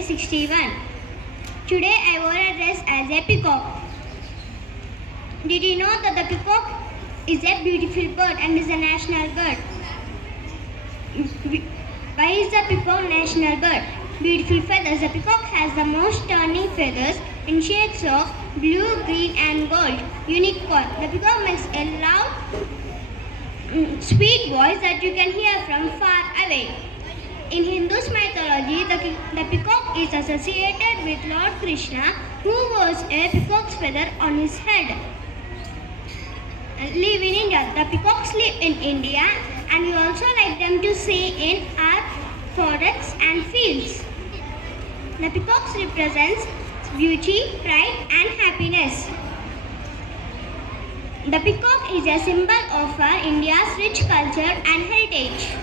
Day 61. Today I wore a dress as a peacock. Did you know that the peacock is a beautiful bird and is a national bird? Why is the peacock national bird? Beautiful feathers. The peacock has the most stunning feathers in shades of blue, green and gold. Unique call. The peacock makes a loud, sweet voice that you can hear from far away. In Hindu mythology, the peacock is associated with Lord Krishna, who wears a peacock's feather on his head. Live in India. The peacocks live in India, and we also like them to see in our forests and fields. The peacocks represents beauty, pride and happiness. The peacock is a symbol of our India's rich culture and heritage.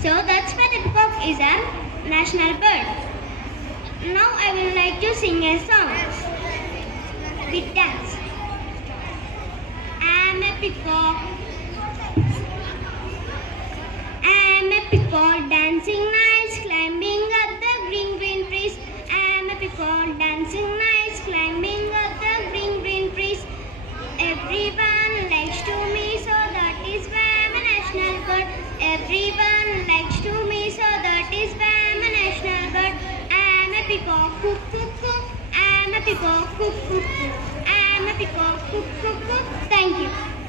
So that's why the peacock is a national bird. Now I would like to sing a song with dance. I'm a peacock. I'm a peacock dancing nice, climbing up the green green trees. I'm a peacock dancing nice, climbing up the green green trees. Everyone likes to me, so that is why I'm a national bird. Everyone likes to me, so that is why I'm a national bird. I'm a peacock, cook, cook, cook. I'm a peacock, cook, cook, cook. I'm a peacock, cook, cook, cook. Thank you.